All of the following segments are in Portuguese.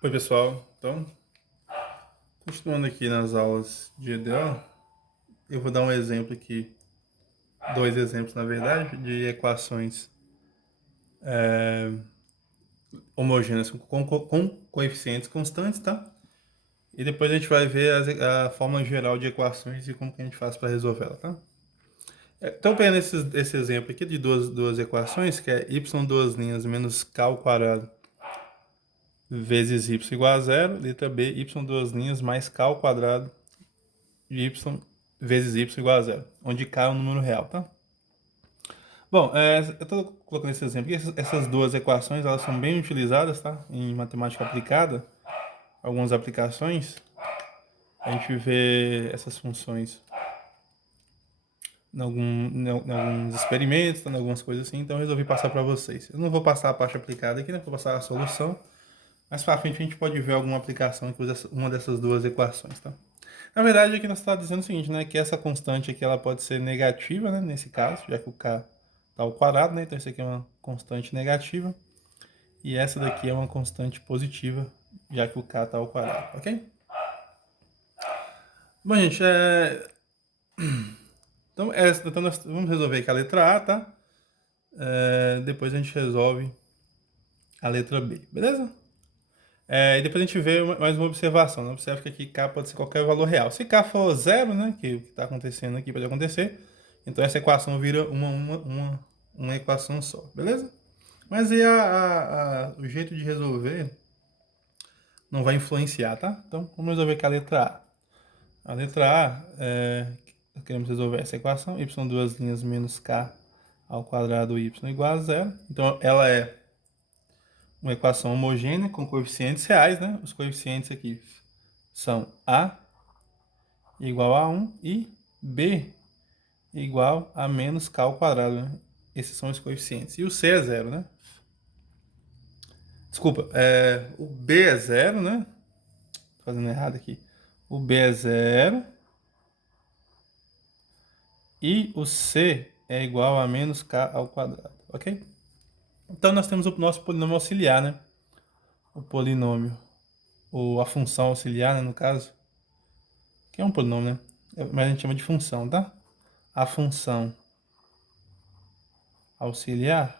Oi, pessoal. Então, continuando aqui nas aulas de EDO, eu vou dar um exemplo aqui, dois exemplos, na verdade, de equações homogêneas com coeficientes constantes, tá? E depois a gente vai ver a forma geral de equações e como que a gente faz para resolvê-la, tá? Então, pegando esse exemplo aqui de duas equações, que é y duas linhas menos k ao quadrado vezes y igual a zero, letra B, y duas linhas mais k ao quadrado de y vezes y igual a zero, onde k é um número real, tá? Bom, eu estou colocando esse exemplo aqui. Essas duas equações, elas são bem utilizadas, tá? Em matemática aplicada, algumas aplicações, a gente vê essas funções em alguns experimentos, tá? Em algumas coisas assim, então eu resolvi passar para vocês. Eu não vou passar a parte aplicada aqui, né? Vou passar a solução, mas para frente a gente pode ver alguma aplicação que usa uma dessas duas equações, tá? Na verdade, aqui nós está dizendo o seguinte, né? Que essa constante aqui ela pode ser negativa, né? Nesse caso, já que o k está ao quadrado, né? Então isso aqui é uma constante negativa. E essa daqui é uma constante positiva, já que o k está ao quadrado, ok? Bom, gente, então nós vamos resolver aqui a letra A, tá? Depois a gente resolve a letra B, beleza? E depois a gente vê mais uma observação, né? Observa que aqui k pode ser qualquer valor real. Se k for zero, né, que o que está acontecendo aqui pode acontecer, então essa equação vira uma equação só, beleza? Mas aí o jeito de resolver não vai influenciar, tá? Então vamos resolver aqui a letra A. A letra A, queremos resolver essa equação, y duas linhas menos k ao quadrado y igual a zero. Então ela é uma equação homogênea com coeficientes reais, né? Os coeficientes aqui são A igual a 1 e B igual a menos k ao quadrado, né? Esses são os coeficientes. E o C é zero, né? Desculpa, o B é zero, né? Tô fazendo errado aqui. O B é zero e o C é igual a menos k ao quadrado, ok? Então nós temos o nosso polinômio auxiliar, né? O polinômio, ou a função auxiliar, né, no caso, que é um polinômio, né? Mas a gente chama de função, tá? A função auxiliar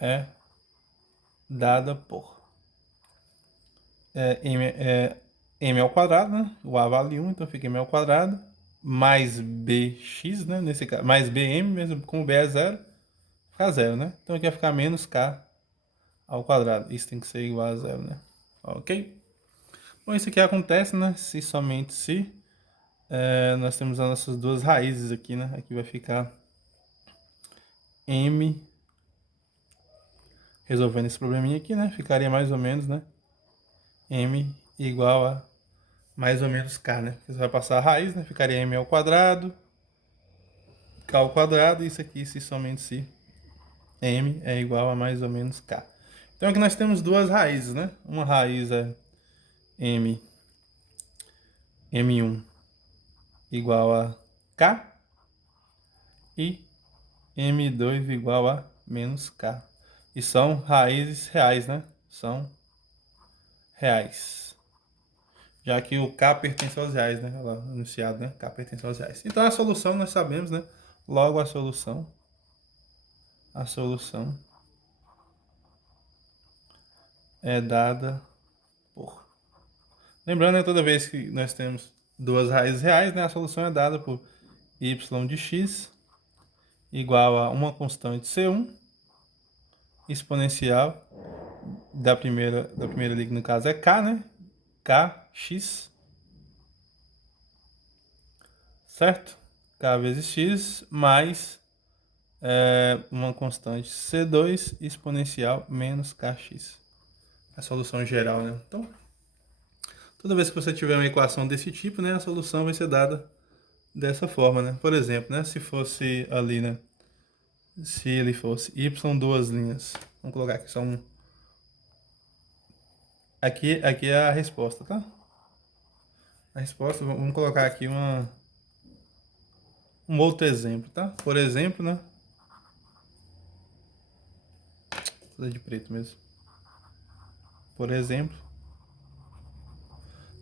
é dada por m ao quadrado, né? O a vale 1, então fica m ao quadrado, mais bx, né? Nesse caso, mais bm, mesmo como b é zero, fica zero, né? Então aqui vai ficar menos k ao quadrado. Isso tem que ser igual a zero, né? Ok? Bom, isso aqui acontece, né? Se somente se nós temos as nossas duas raízes aqui, né? Aqui vai ficar m, resolvendo esse probleminha aqui, né? Ficaria mais ou menos, né? M igual a mais ou menos k, né? Você vai passar a raiz, né? Ficaria m ao quadrado, k ao quadrado, e isso aqui, se somente se m é igual a mais ou menos k. Então aqui nós temos duas raízes, né? Uma raiz é m1 igual a k e m2 igual a menos k. E são raízes reais, né? São reais. Já que o k pertence aos reais, né? Lá, anunciado, né? K pertence aos reais. Então a solução nós sabemos, né? Logo a solução é dada por. Lembrando, né, toda vez que nós temos duas raízes reais, né, a solução é dada por y de x igual a uma constante C1 exponencial da primeira ali, que no caso é k, né? Kx, certo? K vezes x mais uma constante C2 exponencial menos kx. A solução geral, né? Então, toda vez que você tiver uma equação desse tipo, né, a solução vai ser dada dessa forma, né? Por exemplo, né, se fosse ali, né, se ele fosse y duas linhas, vamos colocar aqui só um. Aqui é a resposta, tá? A resposta, vamos colocar aqui um outro exemplo, tá? Por exemplo, né, fazer de preto mesmo. Por exemplo,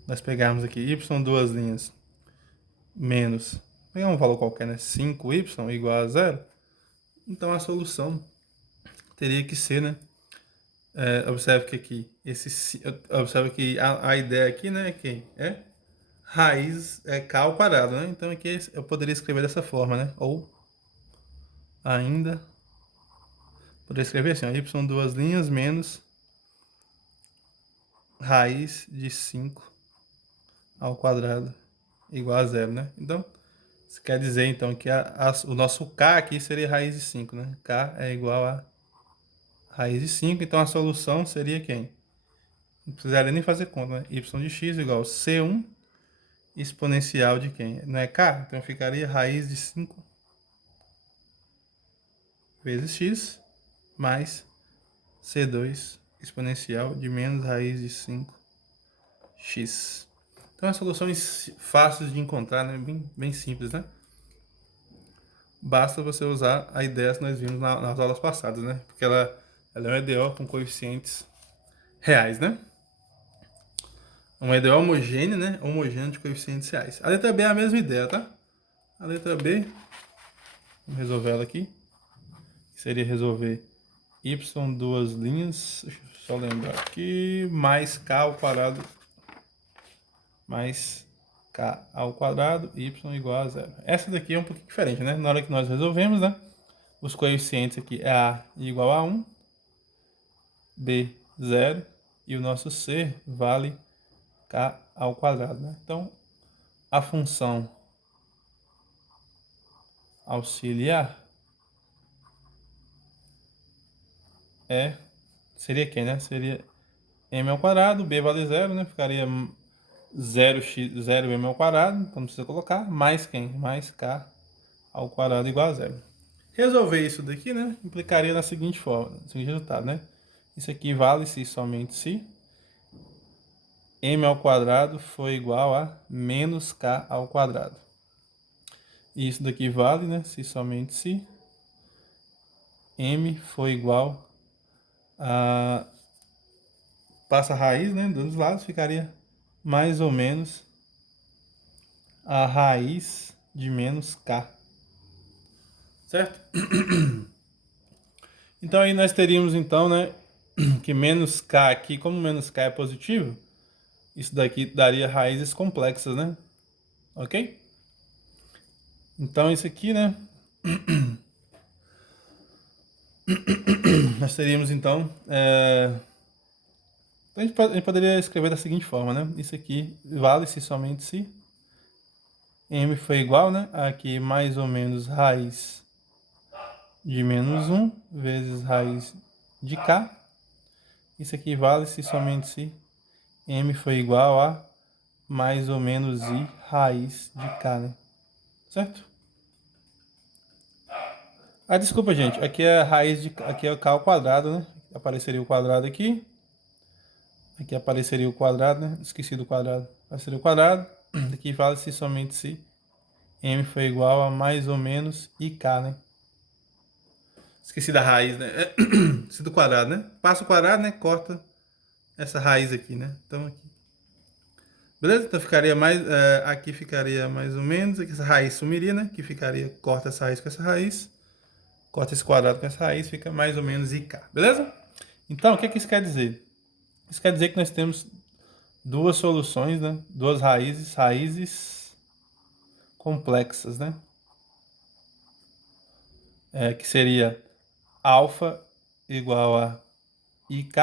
nós pegarmos aqui y duas linhas menos, vou pegar um valor qualquer, né? 5y igual a 0. Então a solução teria que ser, né? Observe que aqui, observe que a ideia aqui, né, é raiz é k ao quadrado, né? Então aqui eu poderia escrever dessa forma, né? Ou ainda poderia escrever assim, ó, y duas linhas menos raiz de 5 ao quadrado igual a 0, né? Então, isso quer dizer então que o nosso k aqui seria raiz de 5, né? K é igual a raiz de 5, então a solução seria quem? Não precisaria nem fazer conta, né? Y de x igual a C1 exponencial de quem? Não é k? Então ficaria raiz de 5 vezes x mais C2 exponencial de menos raiz de 5x. Então, as soluções fáceis de encontrar, né? Bem simples, né? Basta você usar a ideia que nós vimos nas aulas passadas, né? Porque ela é um EDO com coeficientes reais, né? Um EDO homogêneo, né? Homogêneo de coeficientes reais. A letra B é a mesma ideia, tá? A letra B, vamos resolver ela aqui. Seria resolver y duas linhas, deixa eu só lembrar aqui, mais k ao quadrado, mais k ao quadrado, y igual a 0. Essa daqui é um pouquinho diferente, né? Na hora que nós resolvemos, né? Os coeficientes aqui é a igual a 1, b 0 e o nosso c vale k ao quadrado, né? Então, a função auxiliar seria quem, né? Seria m ao quadrado, b vale 0, né? Ficaria 0m ao quadrado, então não precisa colocar, mais quem? Mais k ao quadrado igual a 0. Resolver isso daqui, né? Implicaria na seguinte forma, no seguinte resultado, né? Isso aqui vale se somente se m ao quadrado for igual a menos k ao quadrado. E isso daqui vale, né? Se somente se m for igual a... Passa a raiz, né? Dos lados, ficaria mais ou menos a raiz de menos k. Certo? Então aí nós teríamos então, né, que menos k aqui, como menos k é positivo, isso daqui daria raízes complexas, né? Ok? Então isso aqui, né, nós teríamos então, a gente poderia escrever da seguinte forma, né? Isso aqui vale se somente se m foi igual, né, aqui mais ou menos raiz de menos 1 vezes raiz de k. Isso aqui vale se somente se m foi igual a mais ou menos i raiz de k, né? Certo? Ah, desculpa, gente. Aqui é a raiz de... Aqui é o k ao quadrado, né? Apareceria o quadrado aqui. Aqui apareceria o quadrado, né? Esqueci do quadrado. Apareceria o quadrado. Aqui vale se somente se m foi igual a mais ou menos ik, né? Esqueci da raiz, né? Esqueci do quadrado, né? Passa o quadrado, né? Corta essa raiz aqui, né? Então aqui. Beleza? Então ficaria mais... aqui ficaria mais ou menos... Aqui essa raiz sumiria, né? Que ficaria... Corta essa raiz com essa raiz. Corta esse quadrado com essa raiz. Fica mais ou menos ik. Beleza? Então, o que isso quer dizer? Isso quer dizer que nós temos duas soluções, né? Duas raízes complexas, né? Que seria alfa igual a ik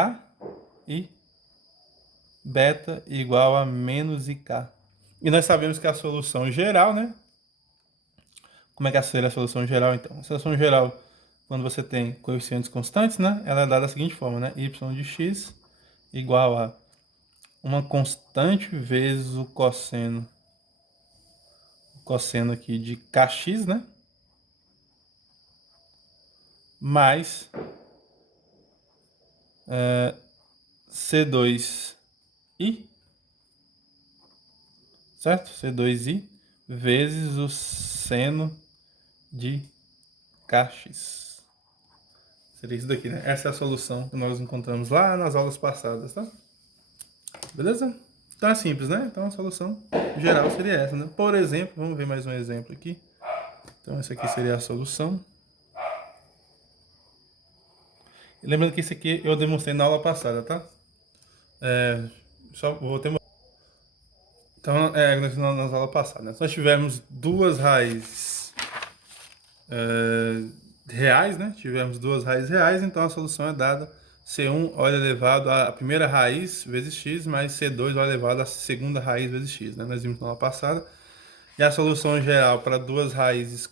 e beta igual a menos ik. E nós sabemos que a solução geral, né? Como é que seria a solução geral, então? A solução geral, quando você tem coeficientes constantes, né? Ela é dada da seguinte forma, né? Y de x igual a uma constante vezes o cosseno aqui de kx, né? Mais C2i, certo? C2i vezes o seno de kx. seria isso daqui, né? Essa é a solução que nós encontramos lá nas aulas passadas, tá? Beleza? Então é simples, né? Então a solução geral seria essa, né? Por exemplo, vamos ver mais um exemplo aqui. Então essa aqui seria a solução. Lembrando que isso aqui eu demonstrei na aula passada, tá? Só vou ter... Então, nas aulas passadas, né? Se nós tivermos duas raízes reais, né? Tivemos duas raízes reais, então a solução é dada C1 óleo elevado à primeira raiz vezes x, mais C2 óleo elevado à segunda raiz vezes x, né? Nós vimos na aula passada. E a solução geral para duas raízes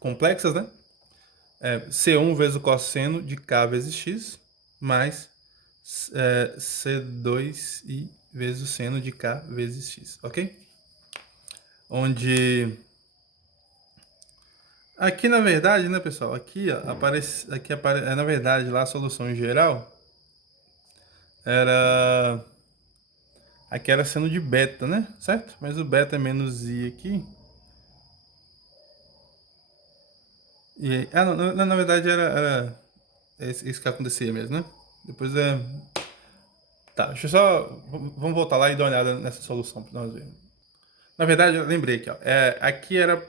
complexas, né? C1 vezes o cosseno de k vezes x, mais C2i vezes o seno de k vezes x, ok? Onde aqui na verdade, né, pessoal, aqui ó, na verdade lá a solução geral era aqui era seno de beta, né? Certo? Mas o beta é menos i aqui. E não, na verdade era isso que acontecia mesmo, né? Depois tá, deixa eu só vamos voltar lá e dar uma olhada nessa solução para nós vermos. Na verdade, eu lembrei aqui, ó. Aqui era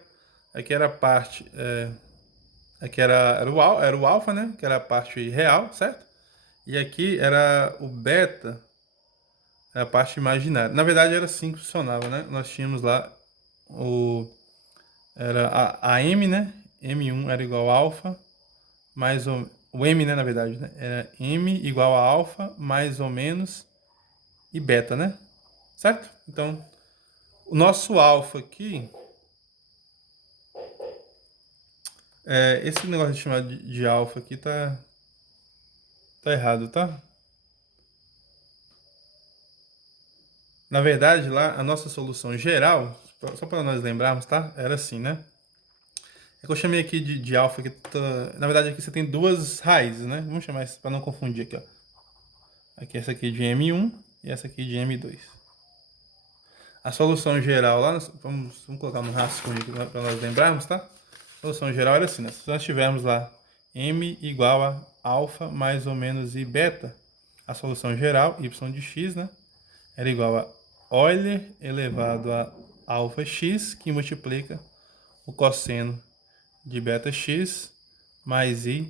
a parte. Aqui era o alfa, né? Que era a parte real, certo? E aqui era o beta, a parte imaginária. Na verdade, era assim que funcionava, né? Nós tínhamos lá era a M, né? M1 era igual a alfa, mais o M, né? Na verdade, né? Era M igual a alfa, mais ou menos, e beta, né? Certo? Então, o nosso alfa aqui, esse negócio de chamar de alfa aqui tá errado, tá? Na verdade, lá a nossa solução geral, só para nós lembrarmos, tá? Era assim, né? É que eu chamei aqui de alfa, que na verdade aqui você tem duas raízes, né? Vamos chamar isso para não confundir aqui, ó. Aqui essa aqui de M1 e essa aqui de M2. A solução geral lá, vamos colocar no rascunho aqui para nós lembrarmos, tá? A solução geral era assim, né? Se nós tivermos lá M igual a alfa mais ou menos I beta, a solução geral, y de x, né? Era igual a Euler elevado a alfa x, que multiplica o cosseno de beta x mais i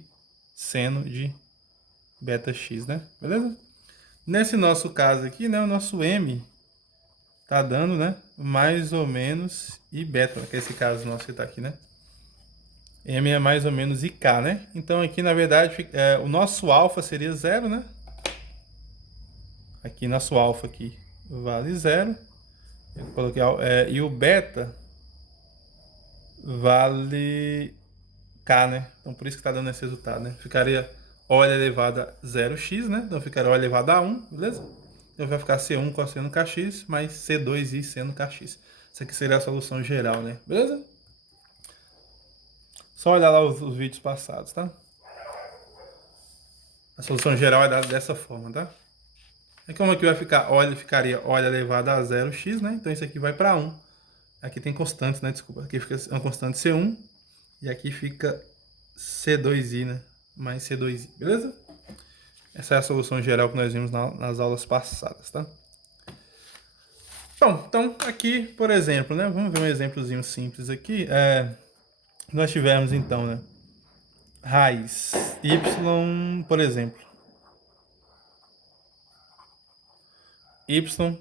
seno de beta x, né? Beleza? Nesse nosso caso aqui, né, o nosso m tá dando, né, mais ou menos i beta, que é esse caso nosso que tá aqui, né? M é mais ou menos IK, né? Então aqui, na verdade, o nosso alfa seria zero, né? Aqui, nosso alfa aqui vale zero. Eu coloquei, e o beta vale K, né? Então por isso que está dando esse resultado, né? Ficaria O elevado a 0x, né? Então ficaria O elevado a 1, beleza? Então vai ficar C1 cosseno kx mais C2i seno kx. Isso aqui seria a solução geral, né? Beleza? Só olhar lá os vídeos passados, tá? A solução geral é dada dessa forma, tá? E como aqui vai ficar, ficaria O elevado a 0x, né? Então isso aqui vai para 1. Aqui tem constantes, né? Desculpa. Aqui fica uma constante C1 e aqui fica C2i, né? Mais C2i, beleza? Essa é a solução geral que nós vimos nas aulas passadas, tá? Bom, então aqui, por exemplo, né? Vamos ver um exemplozinho simples aqui. Nós tivemos então, né? Raiz y, por exemplo. Y,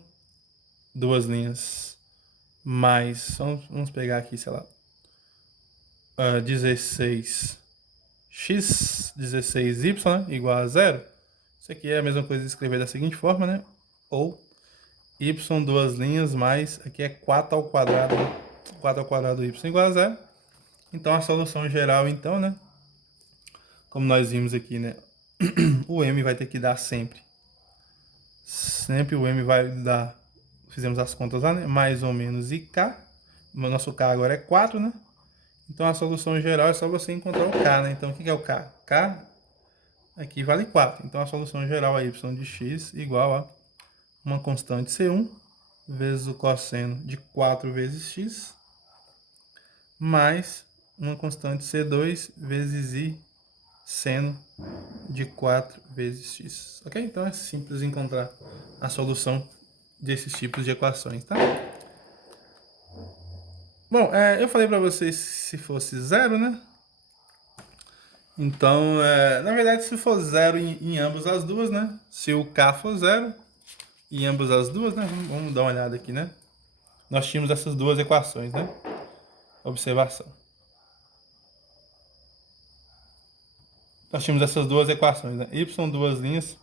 duas linhas, mais, vamos pegar aqui, sei lá, 16x, 16y, né, igual a zero. Isso aqui é a mesma coisa de escrever da seguinte forma, né? Ou y duas linhas mais, aqui é 4 ao quadrado, 4 ao quadrado y igual a zero. Então a solução geral, então, né? Como nós vimos aqui, né? O m vai ter que dar sempre. Sempre o m vai dar, fizemos as contas lá, né? Mais ou menos IK. O nosso K agora é 4, né? Então a solução geral é só você encontrar o K, né? Então o que é o K? K aqui vale 4. Então a solução geral é y de x igual a uma constante C1 vezes o cosseno de 4 vezes x mais uma constante C2 vezes I seno de 4 vezes x. Ok? Então é simples encontrar a solução desses tipos de equações, tá? Bom, eu falei para vocês se fosse zero, né? Então, na verdade, se for zero em ambas as duas, né? Se o K for zero em ambas as duas, né? Vamos dar uma olhada aqui, né? Nós tínhamos essas duas equações, né? Observação. Nós tínhamos essas duas equações, né? Y duas linhas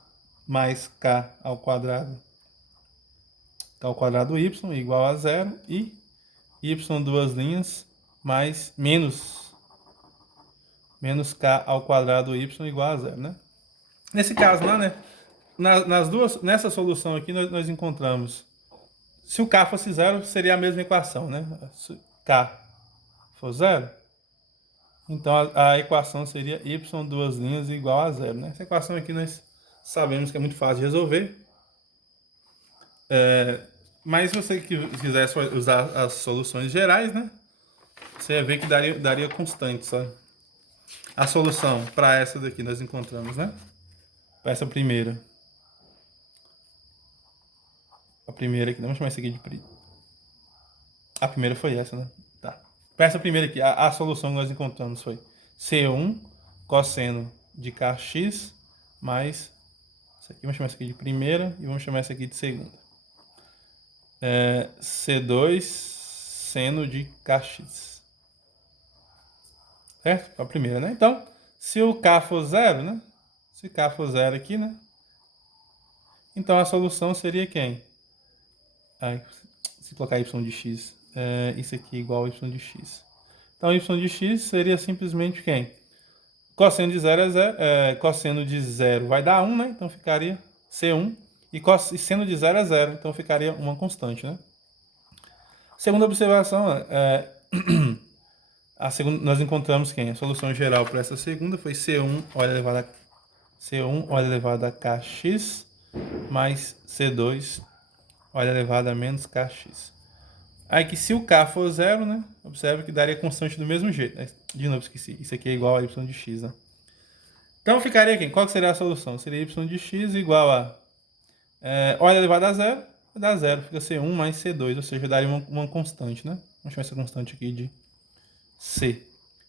mais K ao quadrado y igual a zero e y duas linhas mais menos K ao quadrado y igual a zero, né? Nesse caso lá, né? Nessa solução aqui nós encontramos, se o K fosse zero, seria a mesma equação, né? Se K for zero, então a equação seria y duas linhas igual a zero, né? Essa equação aqui nós sabemos que é muito fácil de resolver. Mas se você quisesse usar as soluções gerais, né? Você ia ver que daria constante, sabe? A solução para essa daqui nós encontramos, né? Para essa primeira. A primeira aqui, vamos chamar isso aqui de... A primeira foi essa, né? Tá. Para essa primeira aqui, a solução que nós encontramos foi C1 cosseno de kx mais... Isso aqui, vamos chamar isso aqui de primeira e vamos chamar isso aqui de segunda. C2 seno de kx. Certo? A primeira, né? Então, se o K for zero, né? Se K for zero aqui, né? Então a solução seria quem? Se colocar y de x, isso aqui é igual a y de x. Então y de x seria simplesmente quem? Cosseno de 0 é 0, cosseno de 0 vai dar 1, né? Então ficaria C1. E seno de 0 é 0, então ficaria uma constante, né? Segunda observação, nós encontramos quem? A solução geral para essa segunda foi C1 elevado a kx mais C2 elevado a menos kx. Aí que se o K for zero, né? Observe que daria constante do mesmo jeito, né? De novo, esqueci. Isso aqui é igual a y de x, né? Então ficaria aqui. Qual que seria a solução? Seria y de x igual a... elevado a zero, dá zero. Fica C1 mais C2, ou seja, daria uma constante, né? Vamos chamar essa constante aqui de C.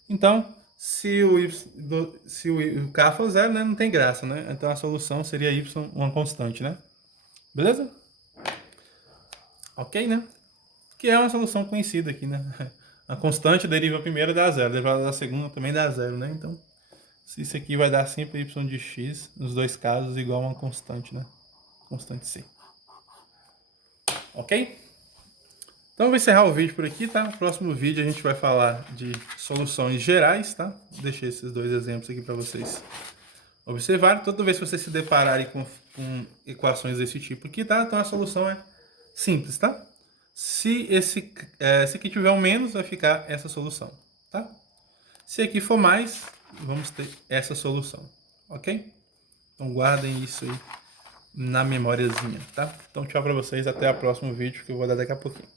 Então, se o K for zero, né? Não tem graça, né? Então a solução seria y, uma constante, né? Beleza? Ok, né? Que é uma solução conhecida aqui, né? A constante deriva a primeira dá zero, derivada da segunda também dá zero, né? Então, isso aqui vai dar sempre y de x, nos dois casos, igual a uma constante, né? Constante C. Ok? Então, eu vou encerrar o vídeo por aqui, tá? No próximo vídeo a gente vai falar de soluções gerais, tá? Deixei esses dois exemplos aqui para vocês observarem. Toda vez que vocês se depararem com equações desse tipo aqui, tá? Então, a solução é simples, tá? Se aqui tiver um menos, vai ficar essa solução, tá? Se aqui for mais, vamos ter essa solução, ok? Então guardem isso aí na memóriazinha, tá? Então tchau pra vocês, até o próximo vídeo que eu vou dar daqui a pouquinho.